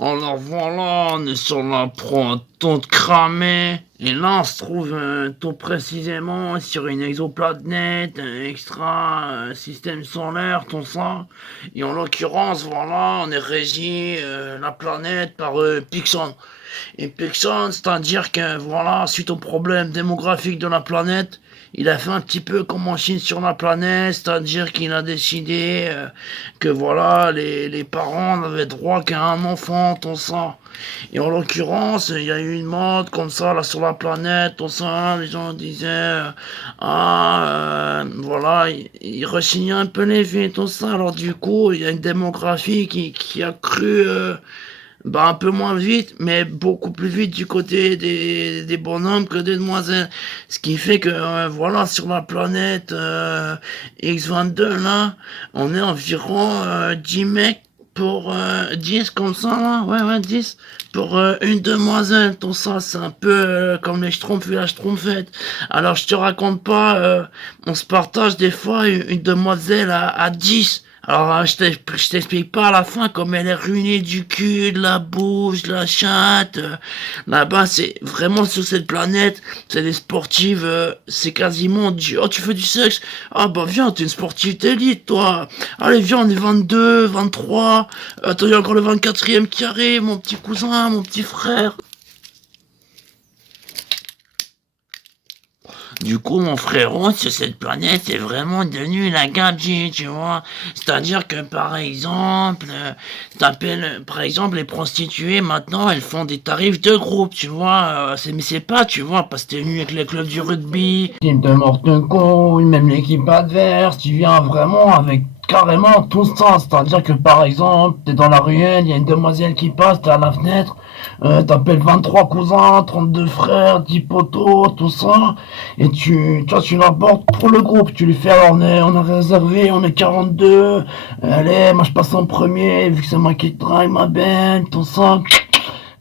Alors voilà, on est sur la protonte cramée. Et là, on se trouve tout précisément sur une exoplanète, un extra système solaire, tout ça. Et en l'occurrence, voilà, on est régi la planète par Pixon. Et Pixon, c'est-à-dire que voilà, suite au problème démographique de la planète, il a fait un petit peu comme en Chine sur la planète, c'est-à-dire qu'il a décidé que voilà, les parents n'avaient droit qu'à un enfant, tout ça. Et en l'occurrence, il y a eu une mode comme ça là sur la planète, tout ça, les gens disaient voilà, ils rechignaient un peu les vies, tout ça. Alors du coup, il y a une démographie qui a cru un peu moins vite, mais beaucoup plus vite du côté des bonhommes que des demoiselles. Ce qui fait que, voilà, sur la planète X22, là, on est environ 10 mecs pour 10 comme ça, là. Ouais, 10 pour une demoiselle. Tout ça, c'est un peu comme les schtroumpfs et la schtroumpfette. Alors, je te raconte pas, on se partage des fois une demoiselle à 10. Alors, je t'explique pas à la fin comme elle est ruinée du cul, de la bouche, de la chatte. Là-bas, c'est vraiment sur cette planète, c'est des sportives, c'est quasiment du... Oh, tu fais du sexe? Ah bah viens, t'es une sportive d'élite, toi. Allez, viens, on est 22, 23. Attends, il y a encore le 24e qui arrive, mon petit cousin, mon petit frère. Du coup, mon frérot, sur cette planète, c'est vraiment devenu la gabegie, tu vois. C'est-à-dire que, par exemple, par exemple, les prostituées, maintenant, elles font des tarifs de groupe, tu vois. Mais c'est pas, tu vois, parce que t'es venu avec le club du rugby. Team de Morteco, même l'équipe adverse, tu viens vraiment avec carrément tout ça. C'est-à-dire que, par exemple, t'es dans la ruelle, il y a une demoiselle qui passe, t'es à la fenêtre, t'appelles 23 cousins, 32 frères, 10 potos, tout ça, et tu l'apportes pour le groupe, tu lui fais, alors on a réservé, on est 42, allez, moi je passe en premier, vu que c'est moi qui drague ma belle, tout ça,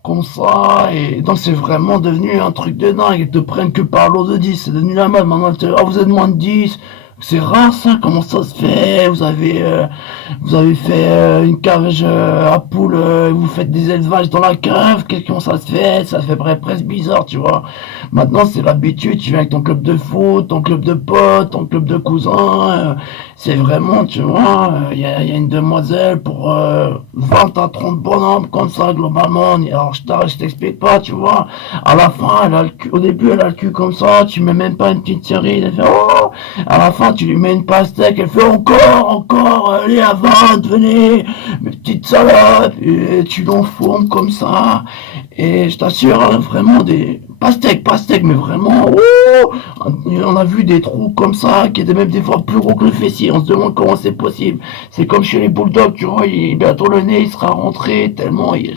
comme ça, et donc c'est vraiment devenu un truc de dingue, ils te prennent que par l'eau de 10, c'est devenu la mode, maintenant, vous êtes moins de 10, c'est rare ça, comment ça se fait? Vous avez fait une cage à poules, vous faites des élevages dans la cave, comment ça se fait? Ça fait presque bizarre, tu vois. Maintenant c'est l'habitude, tu viens avec ton club de foot, ton club de potes, ton club de cousins, c'est vraiment, tu vois, y a une demoiselle pour 20 à 30 bonhommes comme ça globalement. Alors je t'explique pas, tu vois. À la fin, au début elle a le cul comme ça, tu mets même pas une petite série, elle fait oh, à la fin, tu lui mets une pastèque, elle fait encore, allez, à 20, venez, mes petites salades, et tu l'enfournes comme ça. Et je t'assure, hein, vraiment des pastèques, mais vraiment, oh, on a vu des trous comme ça, qui étaient même des fois plus gros que le fessier. On se demande comment c'est possible. C'est comme chez les bulldogs, tu vois, bientôt le nez, il sera rentré, tellement il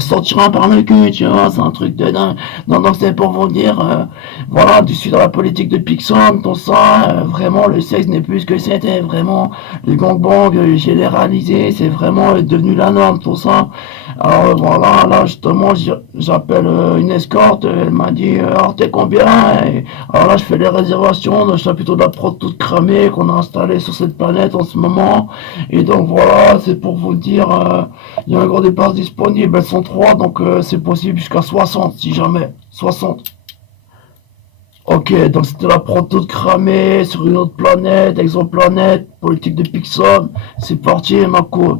sortira par le cul, tu vois, c'est un truc de dingue. Non, donc c'est pour vous dire, voilà, du suis dans la politique de Pixon, tout ça, vraiment, le sexe n'est plus ce que c'était, vraiment, le gangbang généralisé, c'est vraiment devenu la norme, tout ça. Alors voilà, là justement, j'appelle une escorte, elle m'a dit, alors t'es combien? Et alors là, je fais les réservations d'un chapiteau de la prod toute cramée qu'on a installé sur cette planète en ce moment. Et donc voilà, c'est pour vous dire, il y a un gros départ disponible, elles sont 3, donc c'est possible jusqu'à 60 si jamais. 60. Ok, donc c'était la prod toute cramée sur une autre planète, exoplanète, politique de Pixon. C'est parti, ma cour.